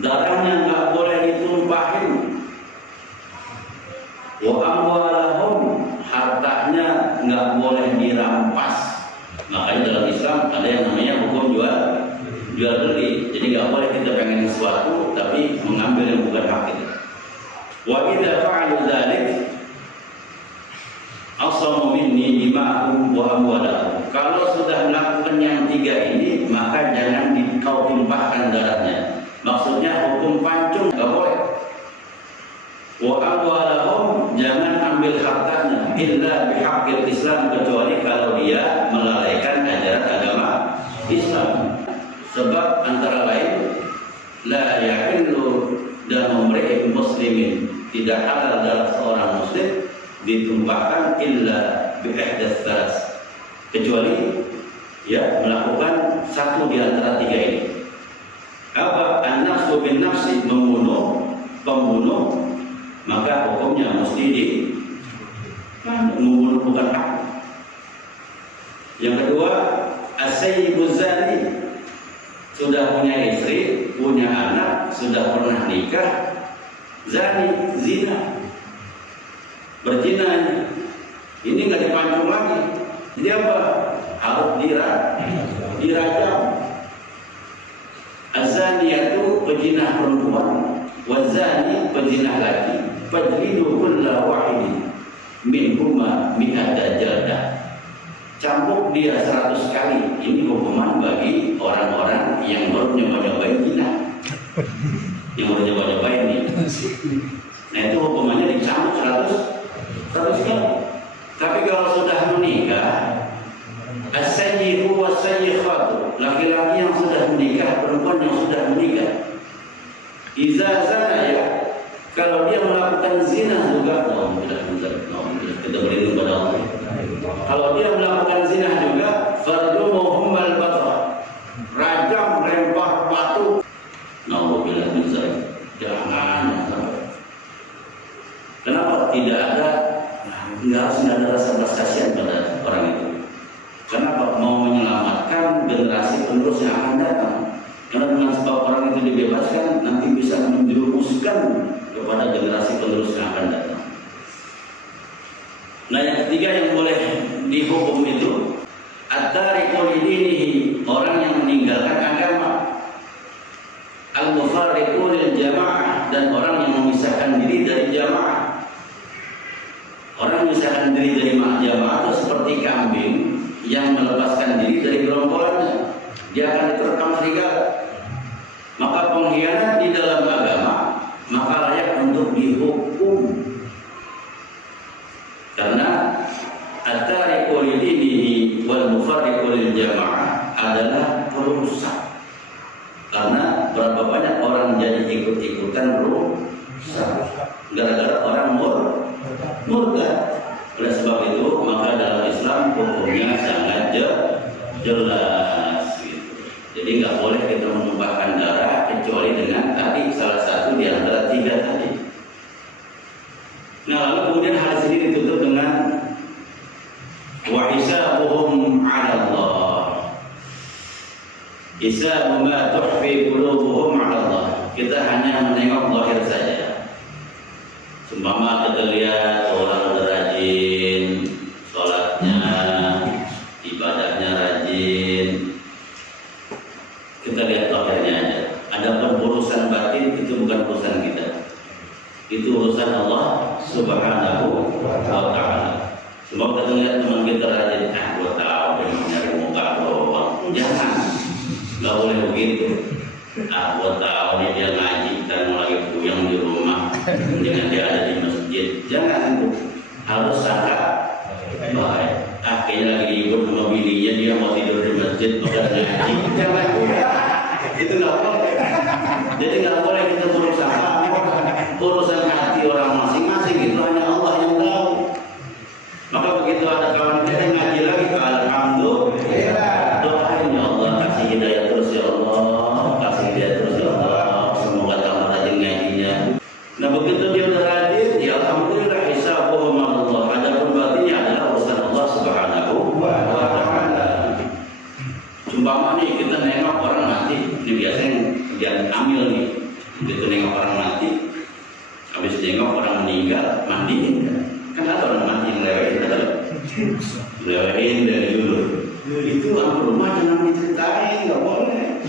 darahnya nggak boleh ditumpahin. Wa amwalahum, hartanya nggak boleh dirampas. Makanya dalam Islam ada yang namanya hukum jual beli. Jadi nggak boleh kita pengen sesuatu tapi mengambil yang bukan hak kita. Wa idza fa'alu dzalik asamu minni dima'ahum wa amwalahum. Kalau sudah melakukan yang tiga ini, maka jangan kau tumpahkan darahnya. Maksudnya hukum pancung nggak boleh. Wa amwalahum, jangan ambil hartanya illa bihaqqil Islam, kecuali kalau dia melalaikan ajaran agama Islam. Sebab antara lain la yahillu damu imri'in muslimin, tidak halal darah seorang muslim ditumpahkan illa bi ihdatsy tsalas, kecuali ya melakukan satu di antara tiga ini. Apa? An-nafsu bin nafsi, pembunuh, maka hukumnya mesti membunuh bukan hak. Yang kedua, as-sayyibu zani, sudah punya istri, punya anak, sudah pernah nikah, zani, zina, berzina, ini nggak dipancung lagi. Jadi apa? Harus dirajam. Az-zani itu pezina perempuan, wazani pezina laki, fajlidu kulla wahidin minhuma mi'ata jaldah. Cambuk dia 100 kali. Ini hukuman bagi orang-orang yang baru nyoba-nyobain zina. Yang baru nyoba-nyobain ini. Nah itu hukumannya dicambuk 100 kali. Tapi kalau sudah menikah, as-sayyibu was-sayyikhatu, laki-laki yang sudah menikah, perempuan yang sudah menikah, iza zana, ya, kalau dia melakukan zina juga, kita berlindung pada Allah. Kalau dia melakukan zina juga, farjumuhum al-batar, rajam, lempar batu. Nauzubillah min dzalik. Jangan sampai. Kenapa tidak ada? Nggak ada rasa belas kasihan pada orang itu. Kenapa? Mau menyelamatkan generasi penerus yang akan datang. Karena dengan sebab orang itu dibebaskan, nanti bisa menjerumuskan kepada generasi penerus yang akan datang. Nah yang ketiga yang boleh dihukum itu at-tariqu lidinihi, orang yang meninggalkan agama, al-mufarriqu lil jamaah, dan orang yang memisahkan diri dari jamaah. Orang memisahkan diri dari jamaah itu seperti kambing yang melepaskan diri dari gerombolannya, dia akan diterkam serigala. Maka pengkhianat di dalam agama maka layak untuk dihukum, karena at-tariqu lidinihi wal mufarriqu lil jamaah adalah perusak. Karena berapa banyak orang jadi ikut-ikutan rusak gara-gara orang murtad. Oleh sebab itu maka dalam Islam hukumnya sangat jelas gitu. Jadi nggak boleh kita menumpahkan darah kecuali dengan tadi salah satu di antara tiga tadi. Nah lalu kemudian hadis ini ditutup dengan wa hisabuhum 'ala Allah. Hisabu ma tuhfi qulubuhum 'ala Allah. Kita hanya menengok zahir saja. Seumpama kita lihat orang udah rajin sholatnya, ibadahnya rajin, kita lihat zahirnya aja. Adapun urusan batin itu bukan urusan kita. Itu urusan Allah Subhanahu wa ta'ala. Semoga kita lihat teman kita rajin, gua tahu dia nyari muka doang. Jangan, nggak boleh begitu. Gua tahu dia ngaji dan lagi puyeng di rumah, dengan dia ada di masjid. Jangan itu, harus sangat baik. Kayaknya lagi libur sama bininya, dia mau tidur di masjid, bukan ngaji. Jangan, itu nggak boleh. Jadi nggak boleh kita berusaha. Urusan hati orang masing-masing itu hanya Allah yang tahu. Maka begitu ada kawan kita ngaji lagi, alhamdulillah, doain ya Allah, kasih hidayah terus ya Allah, kasih hidayah terus ya Allah, semoga tambah rajin ngajinya. Nah begitu dia udah rajin, ya alhamdulillah, hisabuhum 'ala Allah. Adapun batinnya adalah urusan Allah Subhanahu wa ta'ala. Sumpama nih kita nengok orang mati, ini biasanya kerjaan amil nih. Begitu nengok orang mati, habis nengok orang meninggal, mandiin kan ada orang mati yang lewatin dari dulu. Itu orang rumah jangan diceritain, nggak boleh.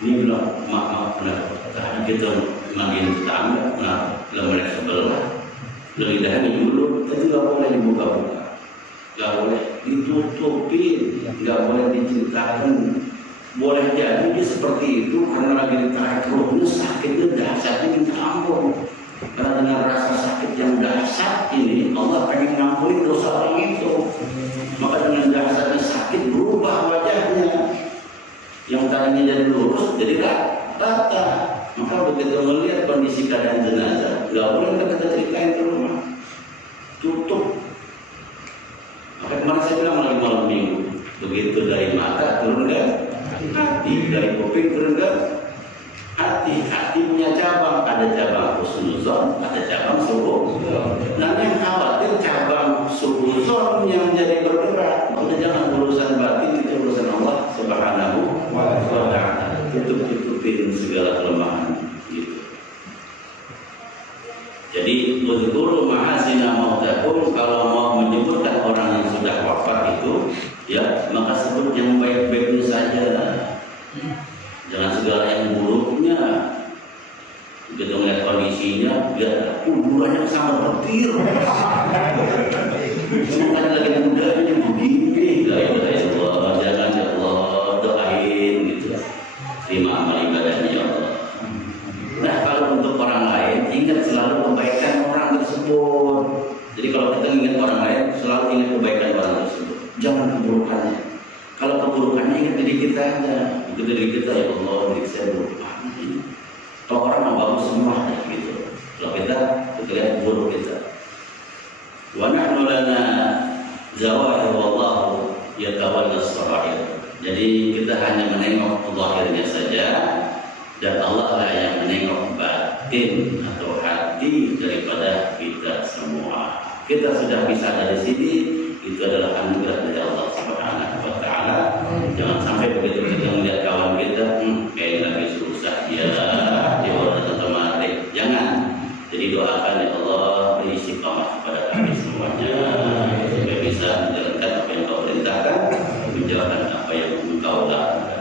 Ini bilang maaf benar, karena kita mandiin tetangga, lemari sebelah, lidahnya dulu, itu nggak boleh dibuka-buka, nggak boleh ditutupin, nggak boleh diceritakan. Boleh jadi dia seperti itu karena lagi ditarik perutnya sakitnya dahsyatnya minta ampun. Karena dengan rasa sakit yang dahsyat ini Allah pengen ngampuni dosa orang itu. Maka dengan dahsyatnya sakit berubah wajahnya. Yang tadinya jadi lurus jadi rata. Maka begitu melihat kondisi keadaan jenazah, nggak boleh kita ceritain ke rumah, tutup. Maka kemarin saya bilang lagi malam minggu, begitu dari mata turun ke hati, dari kuping turun ke hati. Hati punya cabang, ada cabang husnuzon, ada cabang suudzon. Nah yang khawatir cabang suudzon yang jadi bergerak. Udah jangan urusan batin, itu urusan Allah Subhanahu wa ta'ala. Tutup-tutupin segala kelemahan gitu. Jadi uzkuru mahasina mautakum, kalau mau menyebutkan orang yang sudah wafat itu, ya maka sebut yang baik-baiknya saja. Jangan segala yang buruknya. Begitu melihat kondisinya, lihat kuburannya sama petir. Bukan lagi muda ini begini, la ilaha illallah. Jangan ya Allah doain gitu. Terima amal ibadahnya ya Allah. Nah kalau untuk orang lain, ingat selalu kebaikan orang tersebut. Jadi kalau kita ingat orang lain, selalu ingat kebaikan orang tersebut. Jangan keburukannya. Kalau keburukannya ingat diri kita aja. Itu diri kita, ya Allah, diri saya buruk banget ini. Kalau orang mau bagus semua ya, gitu. Kalau kita lihat buruk kita. Wa nahnu lana zawahir wallahu yatawalla as-sarair. Jadi kita hanya menengok zahirnya saja, dan Allah lah yang menengok batin atau hati daripada kita semua. Kita sudah bisa dari sini, itu adalah anugerah dari Allah Subhanahu wa ta'ala. Jangan sampai begitu kita melihat kawan kita, kayak lagi susah dia, dia orang otomatis. Jangan. Jadi doakan ya Allah, beri istiqamah kepada kami semuanya, supaya bisa menjalankan apa yang Kau perintahkan, menjalankan apa yang Kau lakukan.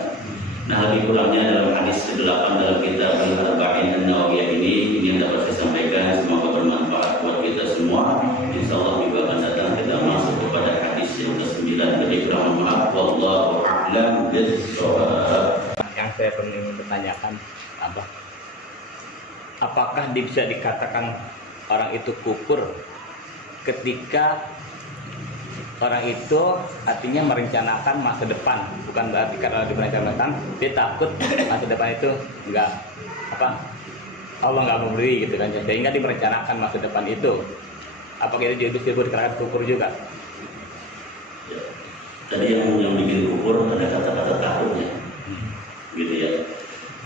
Nah, lebih kurangnya dalam hadis ke-8 dalam kitab Al-Arba'in An-Nawawiyah ini yang dapat saya sampaikan, semoga bermanfaat buat kita semua. Insyaallah juga akan datang kita masuk kepada hadis yang ke-9. Jadi kurang maaf, wallahu a'lam bishawab. Yang saya ingin bertanyakan, apakah bisa dikatakan orang itu kufur ketika orang itu artinya merencanakan masa depan, bukan berarti karena direncanakan dia takut masa depan itu Allah nggak memberi gitu kan, sehingga dia merencanakan masa depan itu. Apakah itu juga disebut dikatakan kufur juga? Ya. Tadi yang bikin kufur ada kata-kata takutnya, gitu ya.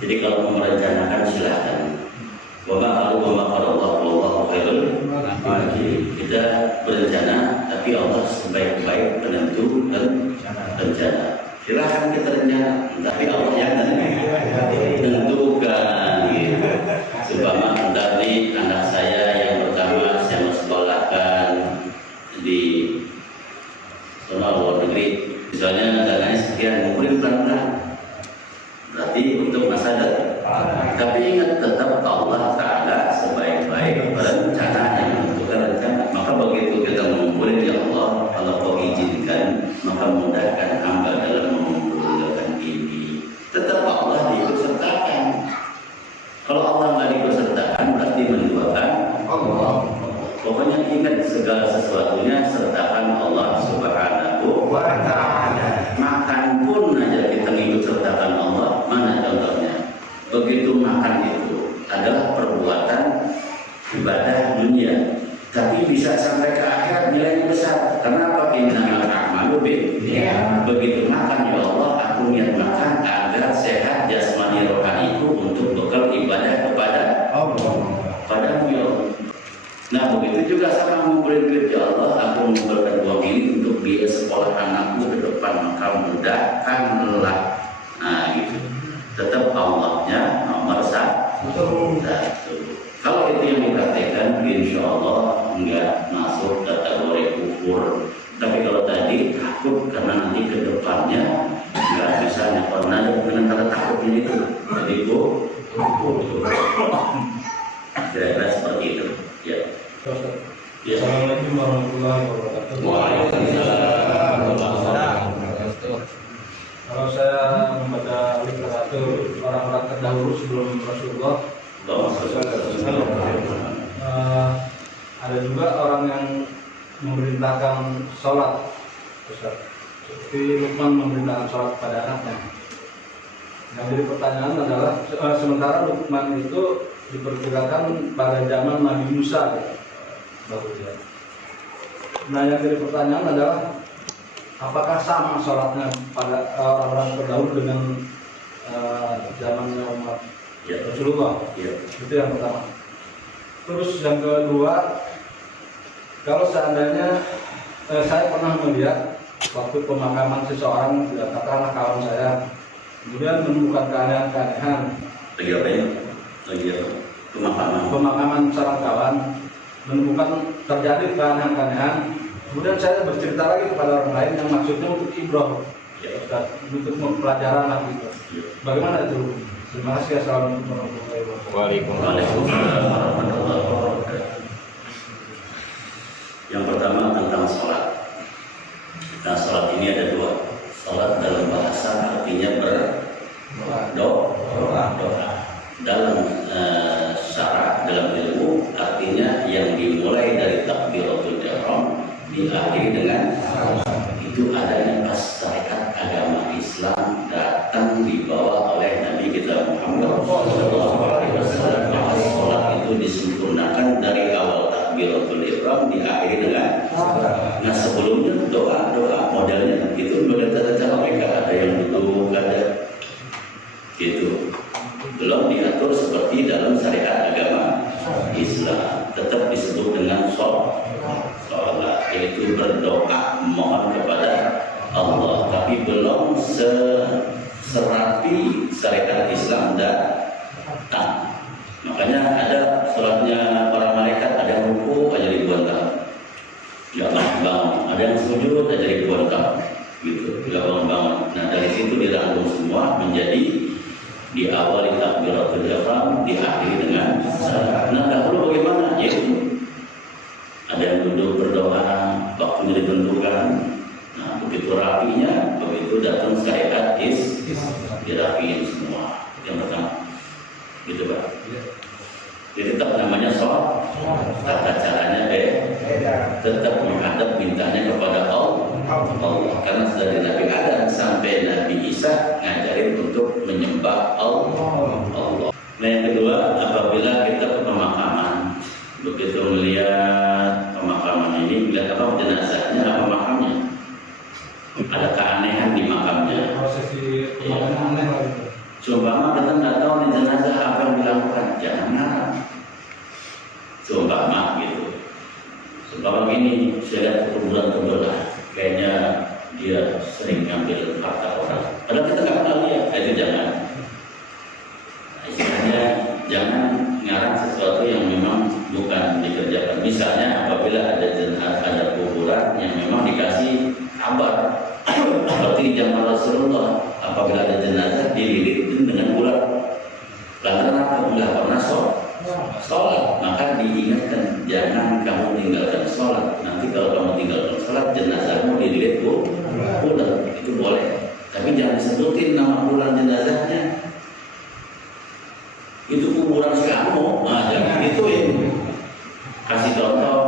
Jadi kalau mau merencanakan silahkan. Allah wallahu khairul makirin. Kita berencana, tapi Allah sebaik-baik penentu dan rencana. Silahkan kita rencana, tapi Allah yang tentukan. Gitu. Supaya dari anak saya yang pertama saya sekolahkan di luar negeri, misalnya dananya sekian, mungkin pelan-pelan. Berarti untuk masa depan. Tapi ingat tetap Allah Ta'ala sebaik-baik perencanaan yang menentukan rencana. Maka begitu kita mengumpulkan ya Allah, kalau Kau izinkan, maka mudahkan hamba dalam mengumpulkan ini. Tetap Allah diikutsertakan. Kalau Allah nggak diikutsertakan, berarti menduakan Allah. Pokoknya ingat segala sesuatunya sertakan Allah Subhanahu wa ta'ala. Makan pun aja kita ikut sertakan Allah. Mana contohnya? Begitu makan itu adalah perbuatan ibadah dunia, tapi bisa sampai ke akhirat nilainya besar. Kenapa? Innamal a'malu binniyat. Begitu makan ya Allah, aku niat makan agar sehat jasmani rohaniku untuk bekal ibadah kepada Allah, padamu ya Allah. Nah begitu juga sama ngumpulin duit ya Allah, aku mengumpulkan uang ini untuk biaya sekolah anakku ke depan, maka mudahkanlah. Nah gitu. Tetap Allahnya nomor satu. Kalau itu yang dipraktekkan, insya Allah nggak masuk kategori kufur. Tapi kalau tadi takut karena nanti ke depannya nggak bisa pernah dengan kata takutnya itu, jadi kufur. Kira-kira seperti itu. Ya. Ya. Assalamualaikum warahmatullahi wabarakatuh. Waalaikumsalam warahmatullahi wabarakatuh. Kalau saya membaca literatur orang-orang terdahulu sebelum Rasulullah, ada juga orang yang memerintahkan sholat, seperti Luqman memerintahkan sholat pada anaknya. Yang jadi pertanyaan adalah, sementara Luqman itu diperkirakan pada zaman Nabi Musa, bagusnya. Nah, yang jadi pertanyaan adalah, apakah sama sholatnya pada orang-orang terdahulu dengan zamannya umat Rasulullah? Itu yang pertama. Terus yang kedua, kalau seandainya saya pernah melihat waktu pemakaman seseorang, katakanlah kawan saya, kemudian menemukan keanehan-keanehan. Lagi apa ya? Lagi apa? Pemakaman seorang kawan, menemukan terjadi keanehan-keanehan. Kemudian saya bercerita lagi kepada orang lain yang maksudnya untuk ibroh, untuk pelajaran lah gitu. Bagaimana itu? Terima kasih. Assalamualaikum warahmatullahi wabarakatuh. Waalaikumsalam warahmatullahi wabarakatuh. Yang pertama tentang sholat. Nah, sholat ini ada dua. Sholat dalam bahasa artinya berdoa. Dalam syarat, dalam ilmu artinya yang dimulai dari takbiratul ihram diakhiri dengan itu adanya pas syariat agama Islam datang dibawa oleh Nabi kita Muhammad SAW. Maka sholat itu disempurnakan dari awal takbiratul ihram diakhiri dengan nah sebelumnya doa modelnya itu model tata cara mereka, ada yang duduk, ada gitu, belum diatur seperti dalam syariat agama Islam. Tetap disebut dengan sholat, yaitu berdoa mohon kepada Allah, tapi belum serapi syariat Islam datang. Makanya ada sholatnya para malaikat, ada yang ruku aja ribuan tahun nggak bangun, ada yang sujud aja ribuan tahun gitu, nggak bangun. Nah, dari situ dirangkum semua menjadi diawali takbiratul ihram diakhiri dengan salat. Nah, dahulu bagaimana? Yaitu ada yang duduk berdoa, waktunya ditentukan. Nah, begitu rapinya, begitu datang syariat dirapiin semua. Yang pertama, gitu Pak. Jadi tetap namanya sholat, tata caranya beda. Tetap menghadap mintanya kepada Allah. Karena dari Nabi Adam sampai Nabi Isa ngajarin untuk menyembah Allah. Nah, yang kedua, apabila kita ke pemakaman, begitu melihat pemakaman ini, melihat apa jenazahnya, apa makamnya, ada keanehan di makamnya. Prosesi pemakaman aneh lah gitu. Seumpama kita nggak tahu di jenazah apa yang dilakukan, jangan ngarang. Seumpama gitu. Seumpama gini, saya lihat kuburan terbelah, kayaknya dia sering ngambil harta orang. Padahal kita nggak kenal dia, itu jangan. Istilahnya jangan ngarang sesuatu yang memang bukan dikerjakan. Misalnya apabila ada kuburan yang memang dikasih kabar, seperti di zaman Rasulullah, apabila ada jenazah dililitin dengan ular. Lantaran apa? Enggak pernah sholat, maka diingatkan jangan kamu tinggalkan sholat. Nanti kalau kamu tinggalkan sholat, jenazahmu dililit ular. Itu boleh, tapi jangan sebutin nama ular jenazahnya. Itu kuburan si kamu, nah jangan gituin. Kasih contoh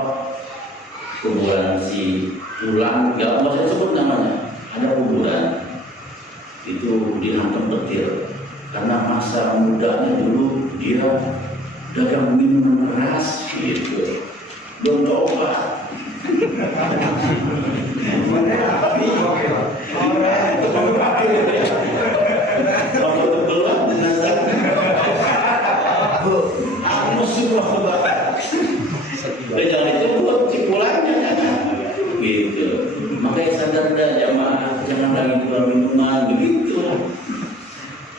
kuburan si tulang, nggak usah sebut namanya. Ada kuburan itu dihantam petir karena masa mudanya dulu dia dagang minuman keras gitu, belum coba. Waktu keluar jenazah, aku semua kebakar. Jangan disebut cipulanya gitu. Makanya sadar dah jamaah, jangan lagi jual minuman begitu.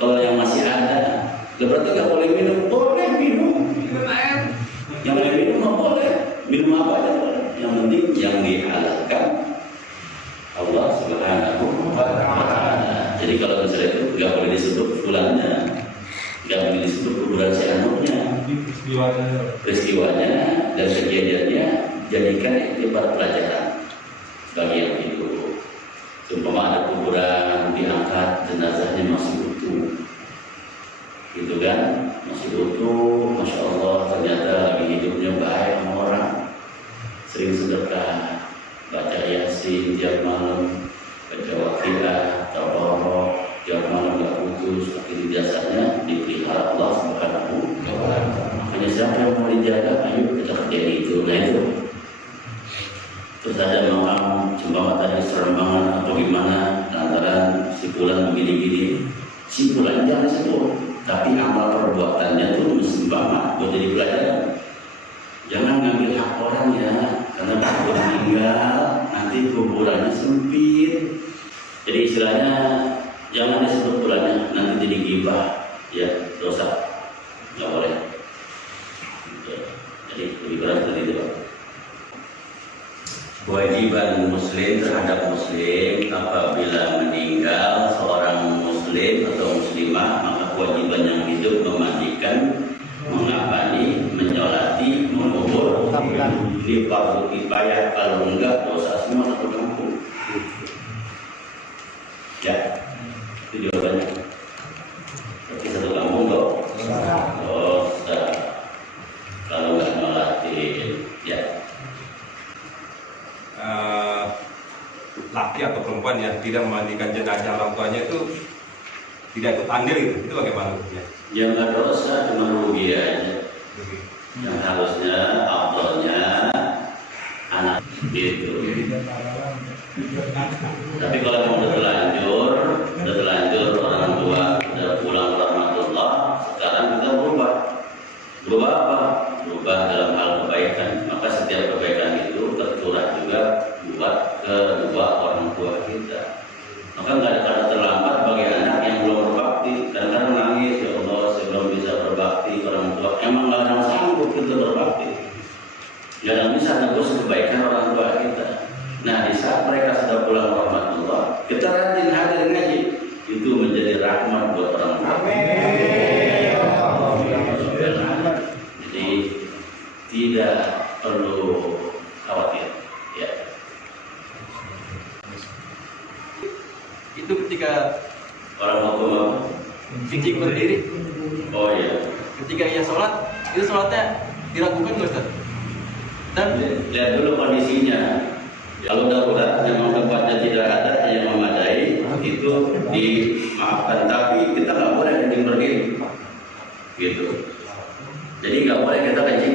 Kalau yang masih ada, berarti nggak boleh minum. kuburan si anaknya. Peristiwanya dan kejadiannya jadikan iktibar pelajaran bagi yang hidup. Seumpama ada kuburan diangkat, jenazahnya masih utuh, gitu kan, masih utuh, masya Allah, ternyata lagi hidupnya baik sama orang, sering sedekah, baca yasin tiap malam, baca waqiah, tabarok tiap malam nggak putus, akhirnya jasanya dipelihara Allah Subhanahu wa Ta'ala. Makanya siapa yang mau dijaga, ayo kita kerjain itu. Nah itu. Terus ada makam seumpama tadi serambangan atau gimana, lantaran si fulan begini-gini, si fulan jangan sebut, tapi amal perbuatannya tuh seumpama buat jadi pelajaran. Jangan ngambil hak orang ya, karena kalau meninggal nanti kuburannya sempit. Jadi istilahnya jangan disebut fulannya, nanti jadi ghibah, ya dosa, nggak boleh. Jadi lebih keras dari itu, Pak. Kewajiban muslim terhadap muslim apabila meninggal seorang muslim atau muslimah, maka kewajiban yang hidup memandikan, mengabadi, menyolati, mengubur, di fardu kifayah, kalau enggak dosa semua satu kampung. Ya, itu jawabannya. Berarti satu kampung loh. Dosa. Kalau enggak nyolatin, ya. Laki atau perempuan yang tidak memandikan jenazah orang tuanya itu tidak ikut andil itu bagaimana hukumnya? Ya nggak dosa, cuma rugi aja. Yang harusnya afdalnya anak itu. Tapi kalau mau udah terlanjur orang tua udah pulang rahmatullah, sekarang kita berubah apa? Berubah dalam hal kebaikan. Maka setiap kebaikan itu tercurah juga buat kedua orang tua kita. Maka nggak ada kata terlambat bagi anak yang belum berbakti. Kadang-kadang nangis, ya Allah, saya belum bisa berbakti orang tua. Emang nggak ada sanggup kita berbakti. Jangan bisa nebus kebaikan orang tua kita. Nah, di saat mereka sudah pulang rahmatullah, kita rajin hadir ngaji. Itu menjadi rahmat buat orang tua. Jadi tidak perlu khawatir. Ya. Itu ketika Orang hukum apa? kencing berdiri, Oh iya. ketika ia sholat, itu sholatnya diragukan nggak Ustaz? Dan Lihat dulu kondisinya. Kalau darurat memang tempatnya tidak ada yang memadai, itu dimaafkan. Tapi kita nggak boleh kencing berdiri, gitu. Jadi nggak boleh kita kencing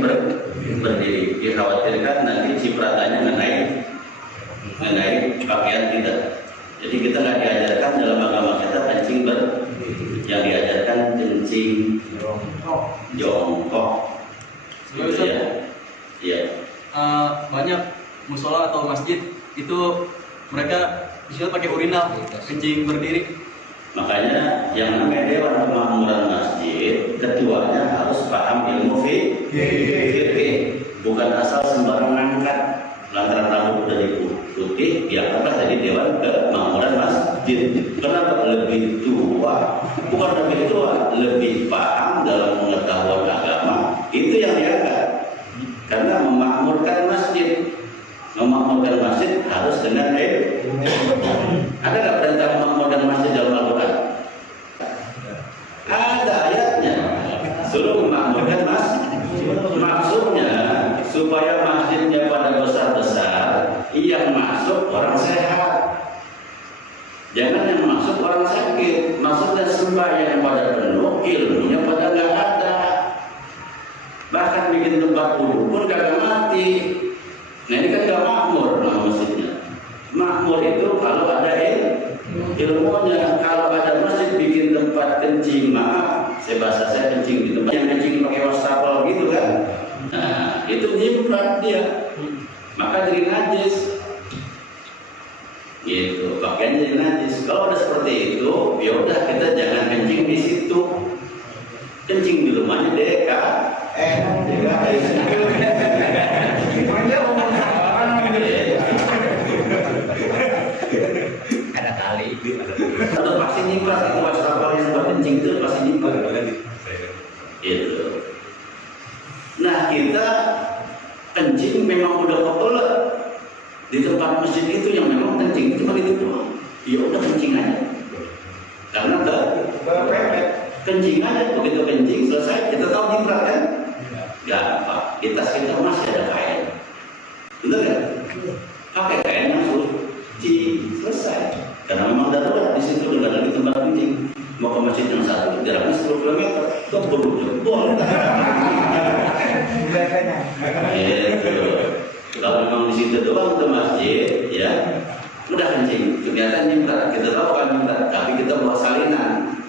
berdiri. Dikhawatirkan nanti cipratannya mengenai pakaian kita. Jadi kita nggak diajarkan dalam agama kita kencing yang diajarkan kencing jongkok. Gitu ya. Iya. banyak musola atau masjid itu mereka di situ pakai urinal, kencing berdiri. Makanya yang namanya Dewan Kemakmuran Masjid, ketuanya harus paham ilmu fikih, bukan asal sembarang ngangkat lantaran rambut udah diputih, diangkatlah jadi Dewan Kemakmuran Masjid. Kenapa? Lebih tua, bukan lebih tua, lebih paham dalam pengetahuan agama, itu yang diangkat. Karena memakmurkan masjid harus dengan ilmu. Ada nggak perintah memakmurkan masjid dalam Al-Quran? Ada ayatnya, suruh memakmurkan masjid. Maksudnya supaya masjidnya pada besar-besar, yang masuk orang sehat, jangan yang masuk orang sakit. Maksudnya sembahyang pada penuh, ilmunya pada nggak ada. Bahkan bikin tempat wudhu pun kagak mati. Nah ini kan nggak makmur nama masjidnya. Makmur itu kalau ada ilmunya. Kalau ada masjid bikin tempat kencing, maaf, saya kencing di tempat yang kencing pakai wastafel gitu kan. Nah itu nyimpan dia, maka jadi najis. Gitu, pakaian jadi najis. Kalau udah seperti itu, ya udah kita jangan kencing di situ. Kencing di rumahnya Ada kali. Itu pasti nyimpan, itu wastafel yang buat kencing itu pasti nyimpan. Itu. memang udah kebelet di tempat masjid itu yang memang kencing cuma itu doang, ya udah kencing aja. Karena kencing aja, begitu kencing selesai kita tahu jimat kan? Gampang. Di tas kita masih ada kain, betul kan? Pakai kain yang suci selesai. Karena memang darurat di situ udah ada di tempat kencing. Mau ke masjid yang satu jaraknya 10 km, keburu jebol. Kalau memang di situ doang ke masjid, ya udah kencing. Kegiatan nyimrat, kita tahu kan nyimrat, tapi kita bawa salinan.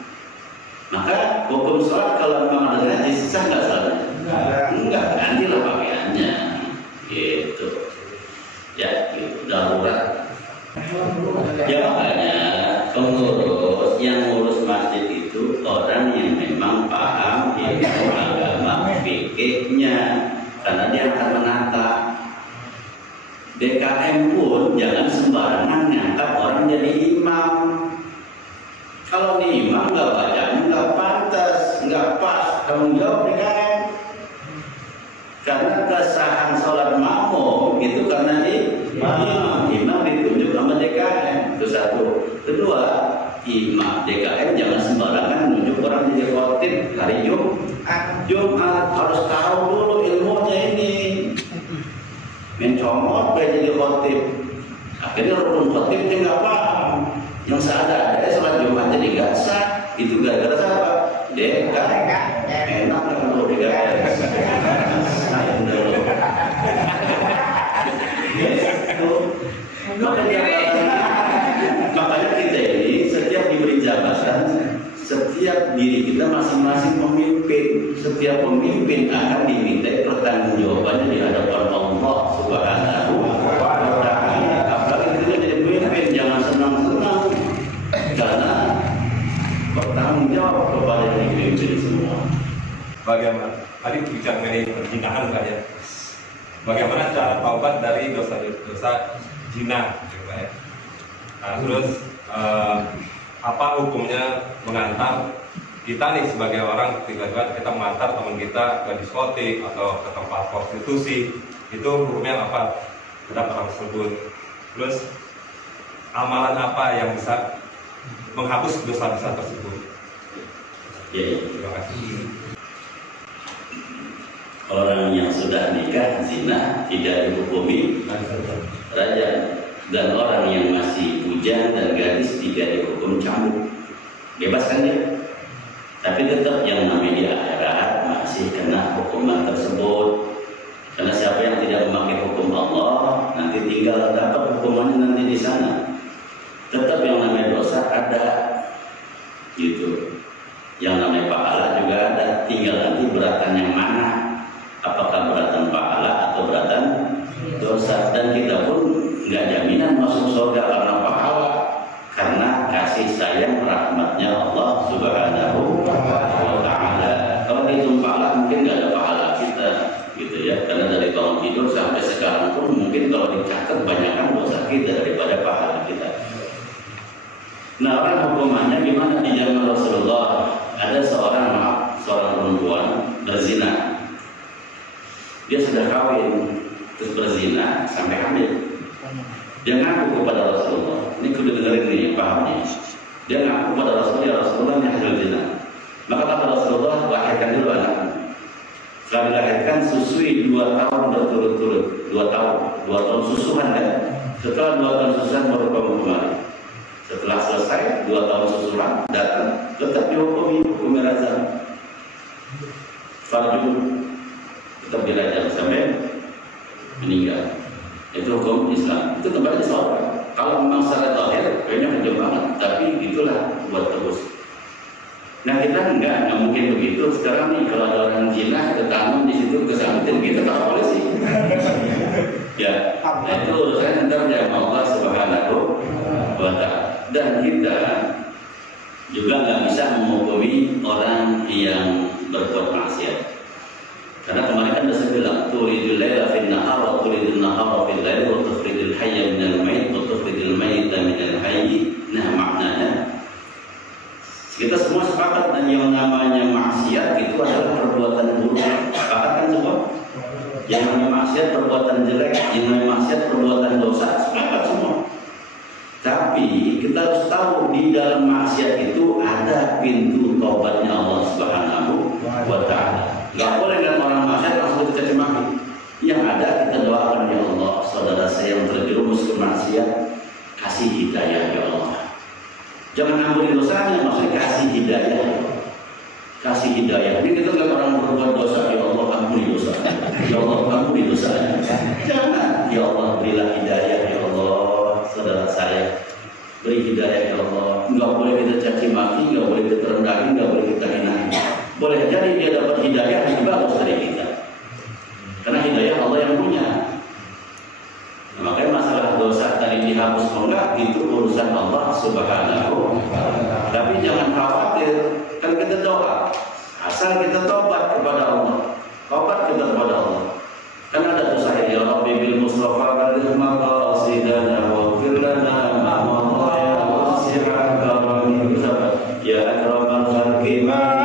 Maka hukum sholat kalau memang ada najis sah nggak salah? Enggak, gantilah pakaiannya, gitu. Ya, gitu. Darurat. Ya makanya pengurus yang ngurus masjid itu orang yang memang paham ilmu agama fikihnya, karena dia akan menata. DKM pun jangan sembarangan ngangkat orang jadi imam. Kalau nih imam nggak baca, nggak pantas, nggak pas tanggung jawab DKM. Karena kesahan sholat makmum itu karena imam ditunjuk sama DKM. Itu satu. Kedua, imam DKM jangan sembarangan menunjuk orang jadi khotib hari Jumat harus tahu dulu ilmunya ini. Mencomot kayak jadi khotib. Akhirnya rukun khotib dia nggak paham. Yang seadanya sholat Jumat jadi nggak sah. Itu gara-gara siapa? DKM. Enak kalau DKM. Makanya kita ini setiap diberi jabatan, setiap diri kita masing-masing pemimpin. Setiap pemimpin akan diminta pertanggungjawabannya di hadapan Allah Subhanahu wa Ta'ala. Apalagi kita jadi pemimpin, jangan senang-senang, karena bertanggung jawab kepada yang dipimpin semua. Bagaimana? Tadi bicara mengenai perzinahan Pak ya. Bagaimana cara taubat dari dosa-dosa zina, ya? Nah, terus apa hukumnya mengantar kita nih sebagai orang tiba-tiba kita mengantar teman kita ke diskotik atau ke tempat prostitusi, itu hukumnya apa terhadap orang tersebut? Terus amalan apa yang bisa menghapus dosa-dosa tersebut? Terima kasih. Orang yang sudah nikah zina tidak dihukumi rajam, dan orang yang masih bujang dan gadis tidak dihukum cambuk. Bebas kan dia? Tapi tetap yang namanya di akhirat masih kena hukuman tersebut. Karena siapa yang tidak memakai hukum Allah nanti tinggal dapat hukumannya nanti di sana. Tetap yang namanya dosa ada, gitu. Yang namanya pahala juga ada, tinggal nanti beratan yang mana. Apakah beratan pahala atau beratan dosa? Dan kita pun nggak jaminan masuk surga karena pahala, karena kasih sayang rahmatnya Allah Subhanahu wa Ta'ala. Kalau dihitung pahala mungkin nggak ada pahala kita, gitu ya. Karena dari tahun tidur sampai sekarang pun mungkin kalau dicatat banyakkan dosa kita daripada pahala kita. Nah, orang hukumannya gimana di zaman Rasulullah? Ada seorang perempuan berzina. Dia sudah kawin terus berzina sampai hamil. Dia ngaku kepada Rasulullah. Ini kudu dengerin nih, paham nih. Dia ngaku kepada Rasulullah, ya Rasulullah ini hasil zina. Maka kata Rasulullah, lahirkan dulu anakmu. Setelah dilahirkan susui 2 tahun berturut-turut, 2 tahun susuhan kan. Setelah 2 tahun susuhan baru kamu kembali. Setelah selesai 2 tahun susuhan datang, tetap dihukumi hukum rajam. Farju tetap dirajam sampai meninggal. Itu hukum Islam. Itu kembali ke surga. Kalau memang secara zahir kayaknya kejam banget, tapi itulah buat terus. Nah, kita enggak mungkin begitu. Sekarang nih kalau ada orang zina kita tanam di situ kesampetin kita tahu polisi. Ya, nah itu urusan ntar dengan Allah Subhanahu wa Ta'ala. Dan kita juga nggak bisa menghukumi orang yang berbuat maksiat. Karena kemarin kan sudah saya bilang, turidul laila fil nahar wa turidul nahara fil lail wa tukhrijul hayya minal mayyit wa tukhrijul mayyita minal hayy. Nah, maknanya kita semua sepakat dan yang namanya maksiat itu adalah perbuatan buruk. Sepakat kan semua? Yang namanya maksiat perbuatan jelek, yang namanya maksiat perbuatan dosa, sepakat semua. Tapi kita harus tahu di dalam maksiat itu ada pintu taubatnya Allah Subhanahu wa Ta'ala. Gak boleh dengan orang maksiat langsung kita caci maki. Yang ada kita doakan, ya Allah, saudara saya yang terjerumus ke maksiat, kasih hidayah ya Allah. Jangan ampuni dosanya, maksudnya kasih hidayah ya Allah. Kasih hidayah. Ini kita lihat orang berbuat dosa, ya Allah ampuni dosa. Ya Allah ampuni dosanya. Jangan, ya Allah berilah hidayah ya Allah saudara saya. Beri hidayah ya Allah. Enggak boleh kita caci maki, enggak boleh kita rendahin, enggak boleh kita hinain. Boleh jadi dia dapat hidayah yang bagus dari kita. Karena hidayah Allah yang punya. Nah, makanya masalah dosa tadi dihapus atau enggak itu urusan Allah Subhanahu wa Ta'ala. Tapi jangan khawatir, kan kita doa. Asal kita tobat kepada Allah. Tobat kita kepada Allah. Kan ada dosa ya Rabbi bil Mustafa bil maqasidana wa fir lana ma madaya wa sirra karami ya akramal khalqi ma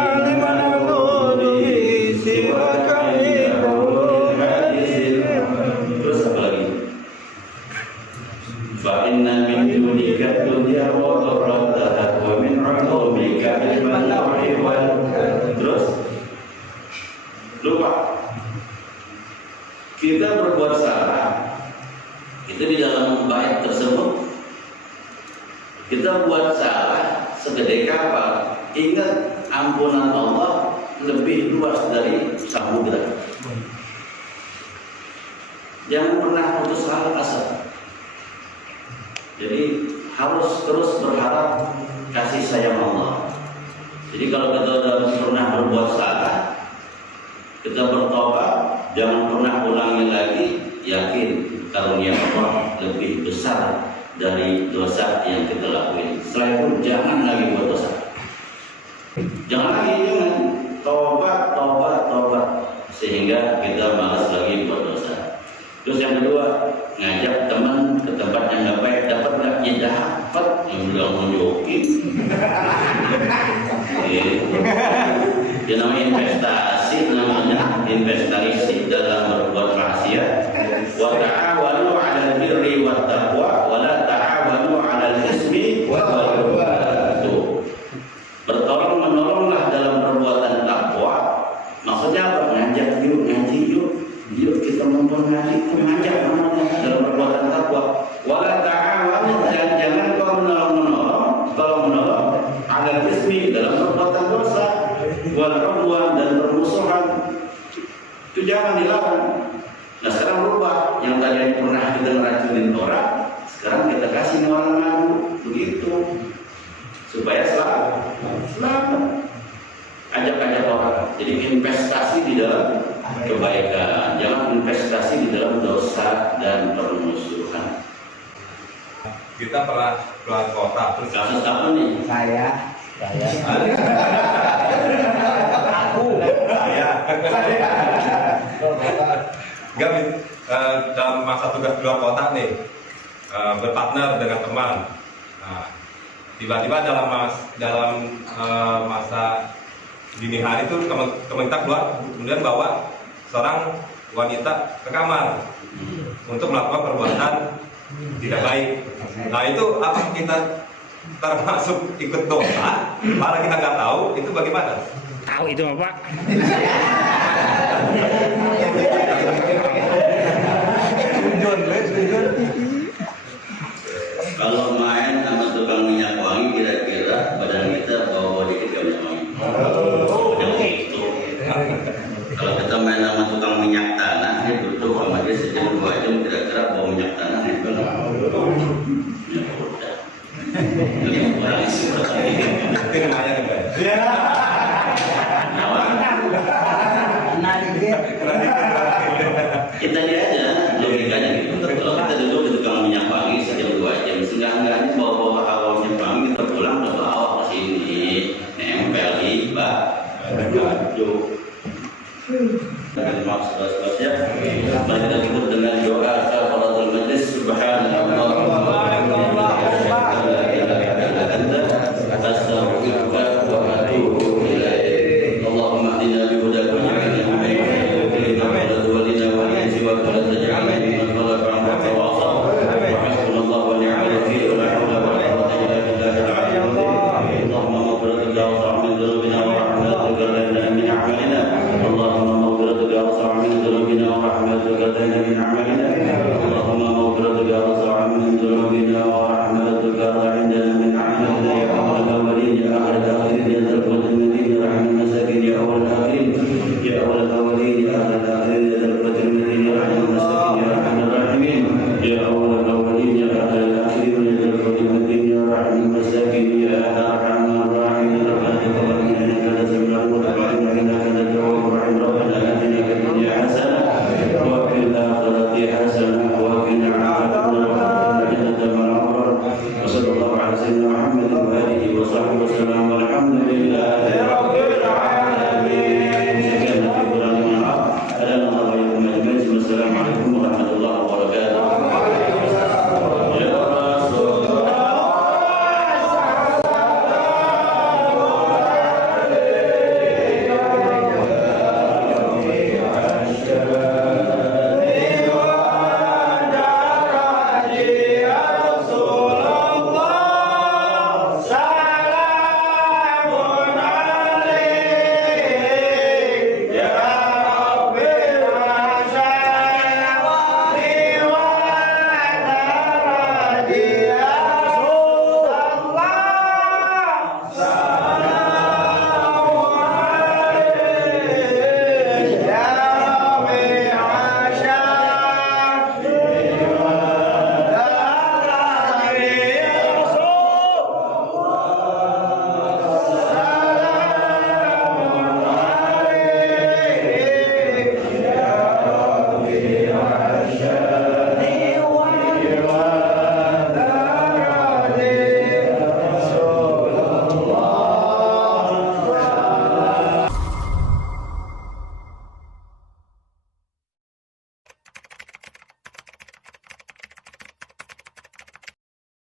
Inna min dunika dunya wa qarrataha wa min 'ulumika ilman lawhi wal. Terus lupa kita berbuat salah itu di dalam bait tersebut kita buat salah segede kapal. Ingat ampunan Allah lebih luas dari samudra. Jangan pernah putus asa. Jadi harus terus berharap kasih sayang Allah. Jadi kalau kita sudah pernah berbuat salah, kita bertobat, jangan pernah ulangi lagi. Yakin karunia Allah lebih besar dari dosa yang kita lakuin. Setelah itu jangan lagi buat dosa. Jangan tobat sehingga kita malas lagi buat dosa. Terus yang kedua, ngajak teman ke tempat yang nggak baik, dapat nggak? Ya dapat, yang bilang mau jokin. Ya namanya investasi dalam berbuat maksiat. Wa ta'awanu 'alal birri wat taqwa wa la ta'awanu 'alal ismi wal 'udwan. Bertolong menolonglah dalam perbuatan takwa. Maksudnya apa? Ngajak yuk, ngaji yuk. Yuk kita nonton ngaji, mengajak namanya dalam perbuatan takwa. Wala ta'awanu, dan jangan kau menolong 'alal ismi dalam perbuatan dosa, wal 'udwan dan permusuhan. Itu jangan dilawan. Nah sekarang berubah, yang tadi pernah kita ngeracunin orang, sekarang kita kasih orang madu, begitu supaya selamat. Ajak-ajak orang. Jadi investasi di dalam kebaikan, jangan investasi di dalam dosa dan permusuhan. Kita pernah keluar kota terus Kasus apa nih? Saya Gak, dalam masa tugas keluar kota nih, berpartner dengan teman. Nah, tiba-tiba dalam masa dini hari itu teman kita keluar, kemudian bawa seorang wanita ke kamar untuk melakukan perbuatan tidak baik. Nah itu apa kita termasuk ikut dosa? Malah kita nggak tahu, itu bagaimana? tahu itu Pak. Kalau main sama tukang minyak wangi, kira-kira badan kita bawa dikit gak minyak wangi? Yang itu. Kalau kita main sama tukang minyak tanah, dia duduk sama dia sejam 2 jam, kira-kira bawa minyak tanah itu kan? Ya udah. Lebih kurang isi Itu namanya nih, Pak. Kita lihat aja logikanya gitu. Kalau kita duduk di tukang minyak wangi sejam 2 jam, seenggak-enggaknya bawa hawa minyak wangi, kita pulang ke awak ke sini, nempel di baju. Dengan maksud sebab-sebabnya, mari kita tutup dengan doa kafaratul majlis. Subhanallah. Allahumma adina bi hudakum ya لنا من أعمالنا اللهم مغفرتك أوسع من ذنوبنا ورحمتك أتينا من أعمالنا اللهم مغفرتك أوسع من ذنوبنا ورحمتك عندنا من أعمالنا يا أول الأولين يا آخر الآخرين يا ذا القوة المتين يا رحم المساكين يا أول الآخرين يا أول الأولين يا آخر الآخرين يا ذا القوة المتين يا رحم المساكين يا أرحم الراحمين يا أول الأولين يا آخر الآخرين يا ذا القوة المتين يا رحم المساكين يا أرحم الراحمين ربنا تقبل منا إنك أنت السميع العليم وتب علينا إنك أنت التواب الرحيم ربنا آتنا في الدنيا حسنة وفي الآخرة حسنة وقنا عذاب النار جنة مع الأبرار وصلى الله على سيدنا محمد وآله وصحبه وسلم والحمد لله رب العالمين. Sekian dari kurang maaf. Adalah wa'alaikum ajmain. Wassalamualaikum warahmatullahi wabarakatuh. Ya Rasulullah. Yeah.